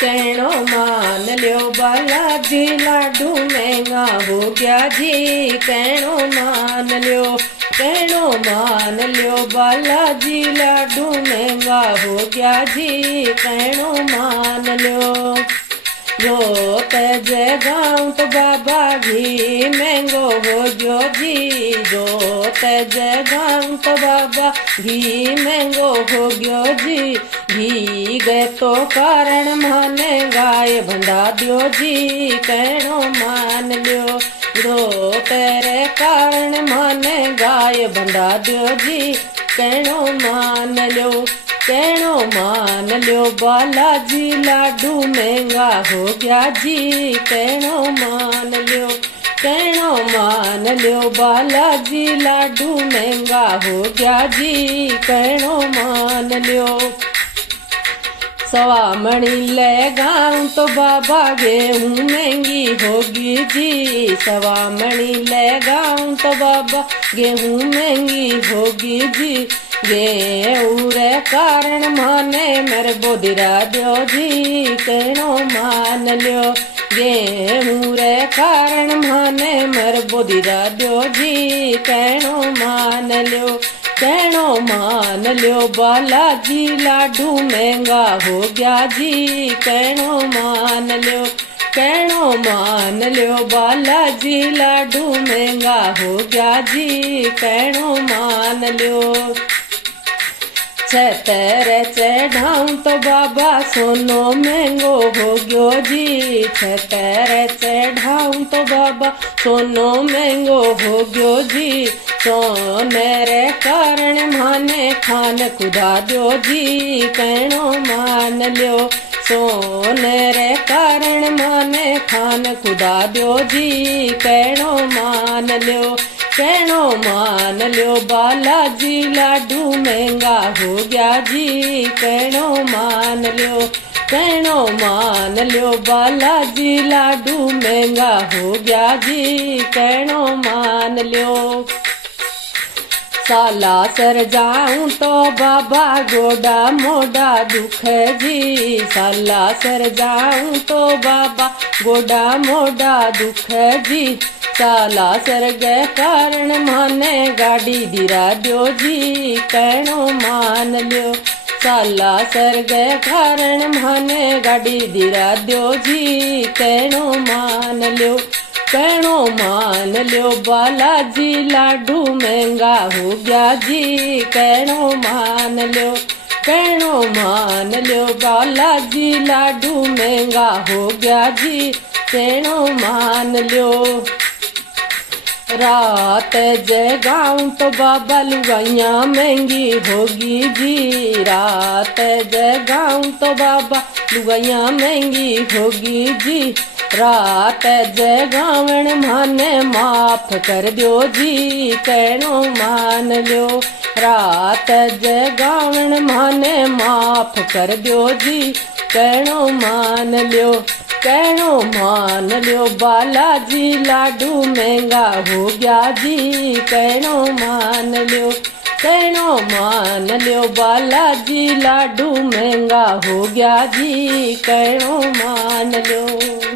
कहनो मान लियो बालाजी लाडू महंगा हो गया जी। कहनो मान लियो, कहनो मान लियो बालाजी लाडू महंगा हो गया जी। कहनो मान लियो जोत जगाऊं तो बाबा घी महंगो हो गयो जी। जोत जगाऊं तो बाबा घी महंगो हो गयो जी। घी गए तो कारण माने गाय बंधा दियो जी। कहनो मान लियो दो तेरे कारण माने गाय बंधा दियो जी। कहनो मान लियो, कहनो मान लियो बालाजी लाडू महंगा हो गया जी। कहनो मान लियो, कहनो मान लियो बालाजी लाडू महंगा हो गया जी। कहनो मान लियो सवा मणि ले गाऊं तो बाबा गेहूं महंगी होगी जी। सवा मणि ले गाऊं तो बाबा गेहूं महंगी होगी जी। गेहूं रे कारण माने मेरे बोदिरा दियो जी। कहनो मान लियो गेहूं रे कारण माने मेरे बोदिरा दियो जी। कहनो मान लियो, कहनो मान लियो बालाजी लाडू महंगा हो गया जी। कहनो मान लियो, कहनो मान लियो बालाजी लाडू महंगा हो गया जी। कहनो मान लियो छतर चढ़ाऊं तो बाबा सोनो महंगो हो गयो जी। छतर चढ़ाऊं तो बाबा सोनो महंगो हो गयो जी। सोने रे कारण माने खान खुदा दियो जी। कहनो मान लियो सोने रे कारण माने खान खुदा दियो जी। कहनो मान लियो, कहनो मान लियो बालाजी लाडू महंगा हो गया जी। कहनो मान लियो, कहनो मान लियो बालाजी लाडू महंगा हो गया जी। कहनो मान लियो साला सर जाऊं तो बाबा गोडा मोडा दुख जी। साला सर जाऊं तो बाबा गोडा मोडा दुख जी। साला सर गए कारण माने गाड़ी दिरा दियो जी। कहनो मान लियो साला सर गए कारण माने गाड़ी दिरा दियो जी। कहनो मान लियो, कहनो मान लियो बालाजी लाडू महंगा हो गया जी। कहनो मान लियो, कहनो मान लियो बालाजी लाडू महंगा हो गया जी। कहनो मान लियो रात जगाऊं तो बाबा लुगाइयां महंगी होगी जी। रात जगाऊं तो बाबा लुगाइयां महंगी होगी जी। रात जगावण माने माफ कर दियो जी। कहनो मान लियो रात जगावण माने माफ कर दियो जी। कहनो मान लियो, कहनो मान लियो बालाजी लाडू महंगा हो गया जी। कहनो मान लियो, कहनो मान लियो बालाजी लाडू महंगा हो गया जी। कहनो मान लियो।